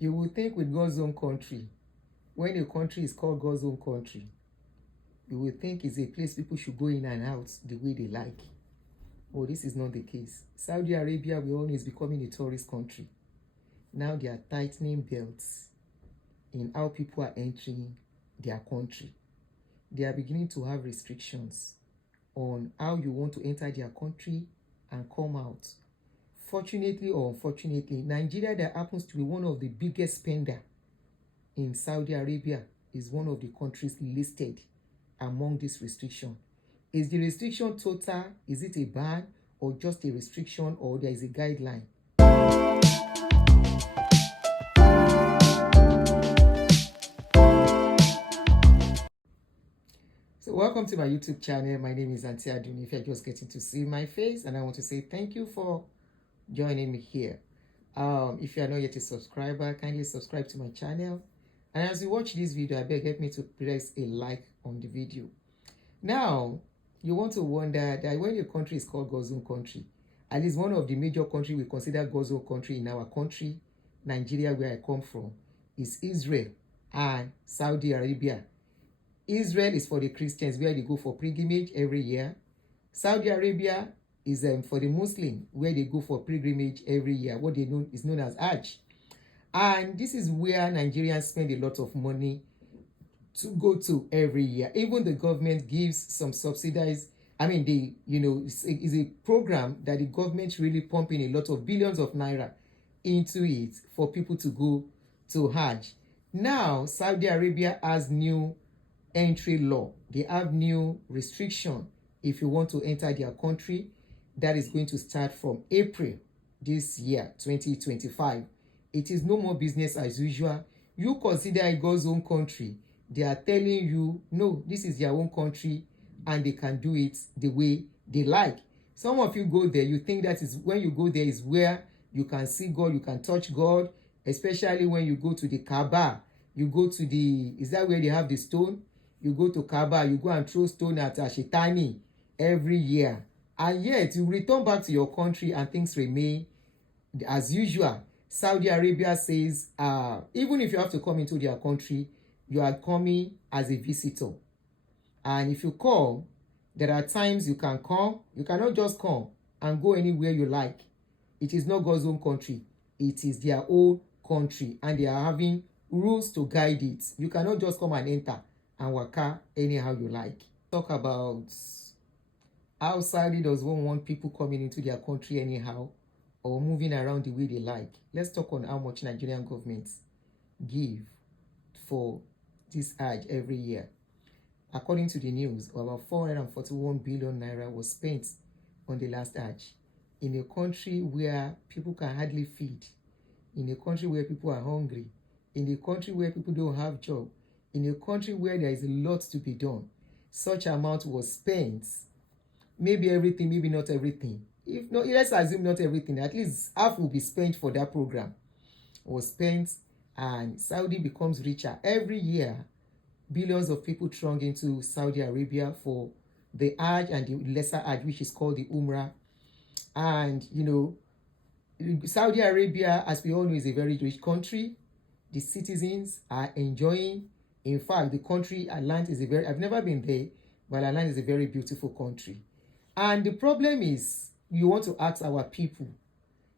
You would think with God's own country, when a country is called God's own country, you would think it's a place people should go in and out the way they like. Oh, this is not the case. Saudi Arabia, we all know, is becoming a tourist country. Now they are tightening belts in how people are entering their country. They are beginning to have restrictions on how you want to enter their country and come out. Fortunately or unfortunately, Nigeria, that happens to be one of the biggest spender in Saudi Arabia, is one of the countries listed among this restriction. Is the restriction total? Is it a ban or just a restriction, or there is a guideline? So welcome to my YouTube channel. My name is Auntie Aduni. If you're just getting to see my face, and I want to say thank you for joining me here. If you are not yet a subscriber, kindly subscribe to my channel. And as you watch this video, I beg help me to press a like on the video. Now, you want to wonder that when a country is called God's own country, at least one of the major countries we consider God's own country in our country, Nigeria, where I come from, is Israel and Saudi Arabia. Israel is for the Christians, where they go for pilgrimage every year. Saudi Arabia is for the Muslim, where they go for pilgrimage every year. What they know is known as Hajj. And this is where Nigerians spend a lot of money to go to every year. Even the government gives some subsidies. I mean, it's a program that the government really pumping a lot of billions of naira into it for people to go to Hajj. Now, Saudi Arabia has new entry law. They have new restriction if you want to enter their country. That is going to start from April this year, 2025. It is no more business as usual. You consider it God's own country. They are telling you, no, this is their own country and they can do it the way they like. Some of you go there, you think that is when you go there is where you can see God, you can touch God, especially when you go to the Kaaba. You go to is that where they have the stone? You go to Kaaba, you go and throw stone at Shetani every year. And yet, you return back to your country and things remain as usual. Saudi Arabia says, even if you have to come into their country, you are coming as a visitor. And if you come, there are times you can come. You cannot just come and go anywhere you like. It is not God's own country. It is their own country. And they are having rules to guide it. You cannot just come and enter and waka anyhow you like. Talk about how Saudi does one want people coming into their country anyhow or moving around the way they like. Let's talk on how much Nigerian governments give for this Hajj every year. According to the news, about 441 billion naira was spent on the last Hajj in a country where people can hardly feed, in a country where people are hungry, in a country where people don't have job, in a country where there is a lot to be done. Such amount was spent. Maybe everything, maybe not everything. If not, let's assume not everything. At least half will be spent for that program. Was spent, and Saudi becomes richer every year. Billions of people throng into Saudi Arabia for the Hajj and the lesser Hajj, which is called the Umrah. And Saudi Arabia, as we all know, is a very rich country. The citizens are enjoying. In fact, the country, land is I've never been there, but land is a very beautiful country. And the problem is, you want to ask our people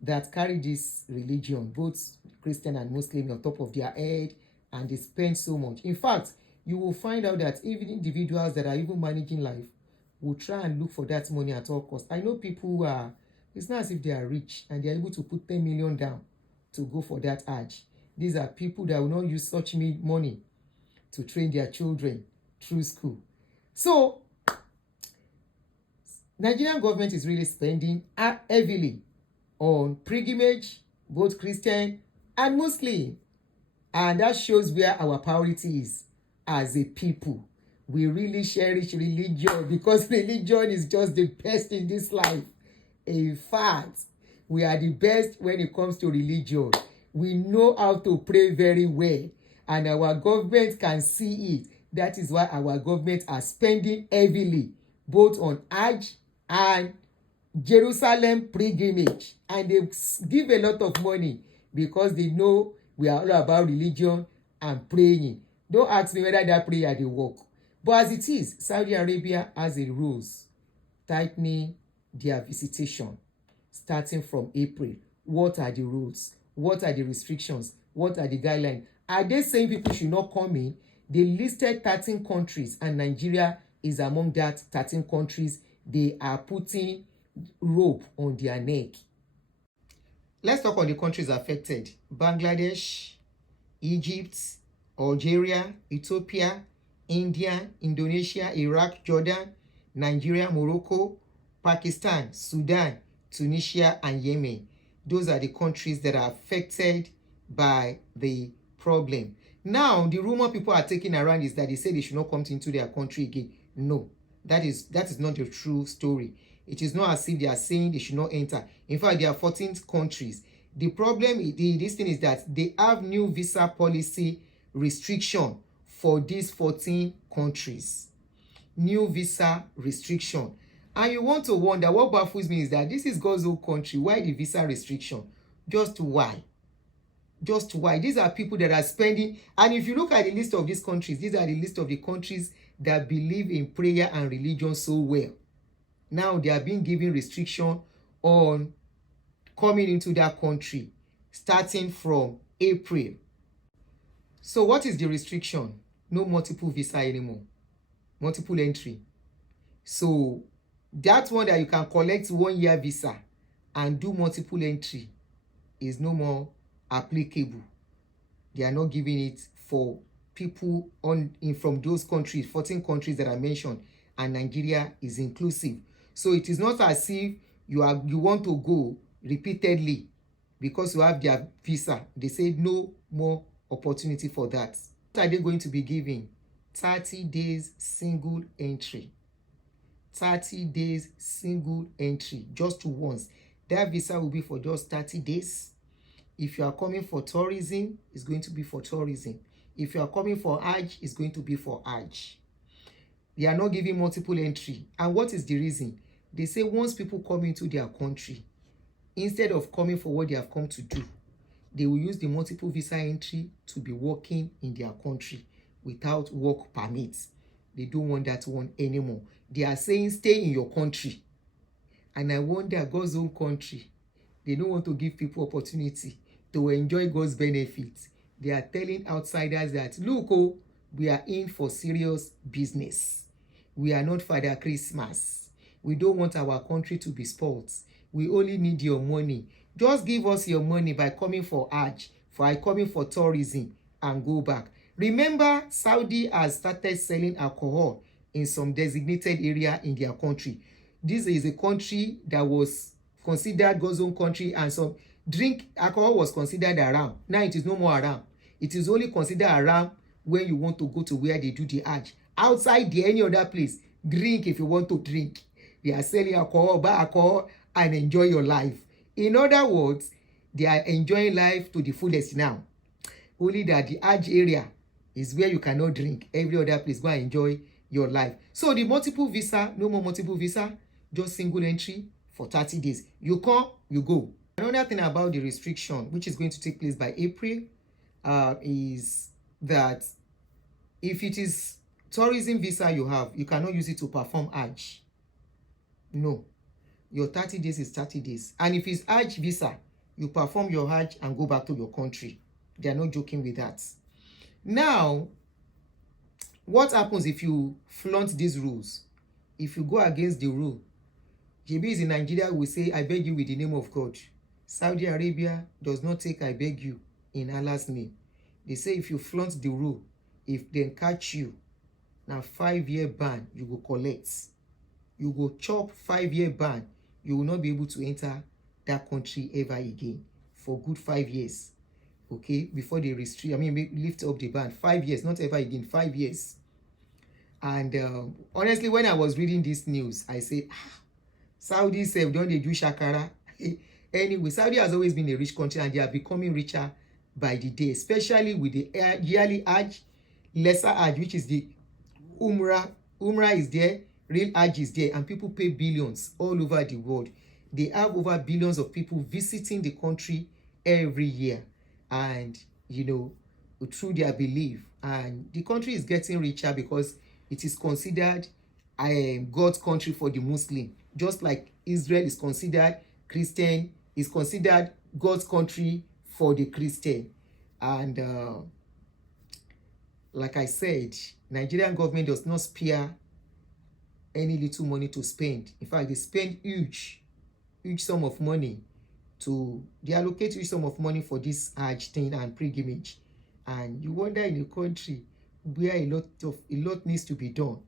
that carry this religion, both Christian and Muslim, on top of their head, and they spend so much. In fact, you will find out that even individuals that are even managing life will try and look for that money at all costs. I know people who are, it's not as if they are rich and they are able to put 10 million down to go for that Hajj. These are people that will not use such money to train their children through school. So, Nigerian government is really spending heavily on pilgrimage, both Christian and Muslim. And that shows where our priority is as a people. We really cherish religion because religion is just the best in this life. In fact, we are the best when it comes to religion. We know how to pray very well, and our government can see it. That is why our government are spending heavily, both on Hajj and Jerusalem pilgrimage. And they give a lot of money because they know we are all about religion and praying. Don't ask me whether that prayer dey work. But as it is, Saudi Arabia has a rules tightening their visitation starting from April. What are the rules? What are the restrictions? What are the guidelines? Are they saying people should not come in? They listed 13 countries and Nigeria is among that 13 countries. They are putting rope on their neck. Let's talk on the countries affected. Bangladesh, Egypt, Algeria, Ethiopia, India, Indonesia, Iraq, Jordan, Nigeria, Morocco, Pakistan, Sudan, Tunisia, and Yemen. Those are the countries that are affected by the problem. Now, the rumor people are taking around is that they say they should not come into their country again. No, that is not the true story. It is not as if they are saying they should not enter. In fact, there are 14 countries. The problem, this thing is that they have new visa policy restriction for these 14 countries. New visa restriction. And you want to wonder, what baffles me is that this is God's own country. Why the visa restriction? Just why? Just why? These are people that are spending, and if you look at the list of these countries, these are the list of the countries that believe in prayer and religion so well. Now they are being given restriction on coming into that country starting from April. So what is the restriction? No multiple visa anymore. Multiple entry. So that one that you can collect 1 year visa and do multiple entry is no more applicable. They are not giving it for people from those countries, 14 countries that I mentioned, and Nigeria is inclusive. So it is not as if you want to go repeatedly because you have their visa. They say no more opportunity for that. What are they going to be giving? 30 days single entry. 30 days single entry, just once. That visa will be for just 30 days. If you are coming for tourism, it's going to be for tourism. If you are coming for Hajj, it's going to be for Hajj. They are not giving multiple entry. And what is the reason? They say once people come into their country, instead of coming for what they have come to do, they will use the multiple visa entry to be working in their country without work permits. They don't want that one anymore. They are saying stay in your country. And I wonder, God's own country, they don't want to give people opportunity to enjoy God's benefits. They are telling outsiders that, look, oh, we are in for serious business. We are not Father Christmas. We don't want our country to be spoiled. We only need your money. Just give us your money by coming for Hajj, by coming for tourism, and go back. Remember, Saudi has started selling alcohol in some designated area in their country. This is a country that was considered God's own country, and some alcohol was considered haram. Now it is no more haram. It is only considered haram when you want to go to where they do the Hajj. Outside there, any other place, drink if you want to drink. They are selling alcohol, buy alcohol, and enjoy your life. In other words, they are enjoying life to the fullest now. Only that the Hajj area is where you cannot drink. Every other place, go and enjoy your life. So the multiple visa, no more multiple visa, just single entry for 30 days. You come, you go. Another thing about the restriction, which is going to take place by April, is that if it is tourism visa you have, you cannot use it to perform Hajj. No. Your 30 days is 30 days. And if it's Hajj visa, you perform your Hajj and go back to your country. They are not joking with that. Now, what happens if you flaunt these rules? If you go against the rule, JB is in Nigeria, we say, I beg you with the name of God. Saudi Arabia does not take I beg you in Allah's name. They say if you flaunt the rule, if they catch you, now 5-year ban, you go collect. You go chop 5-year ban. You will not be able to enter that country ever again for good 5 years. Okay, before they lift up the ban. 5 years, not ever again, 5 years. And honestly, when I was reading this news, I say, Saudi self, don't they do shakara? Anyway, Saudi has always been a rich country and they are becoming richer by the day, especially with the yearly Hajj, lesser Hajj, which is the Umrah. Umrah is there, real Hajj is there, and people pay billions all over the world. They have over billions of people visiting the country every year. And you know, through their belief. And the country is getting richer because it is considered God's country for the Muslim, just like Israel is considered Christian, is considered God's country for the Christian. And like I said, Nigerian government does not spare any little money to spend. In fact, they spend huge sum of money they allocate huge sum of money for this Hajj thing and pilgrimage. And you wonder, in a country where a lot needs to be done,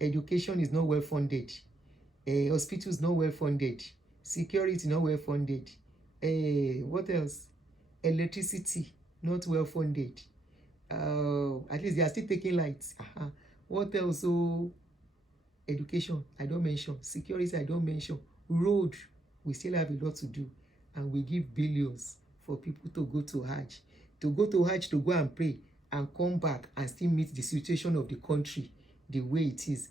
education is not well funded, hospitals not well funded, security not well funded, what else, electricity not well funded, at least they are still taking lights. What else? Education I don't mention, security I don't mention, road we still have a lot to do. And we give billions for people to go to Hajj, to go and pray and come back and still meet the situation of the country the way it is.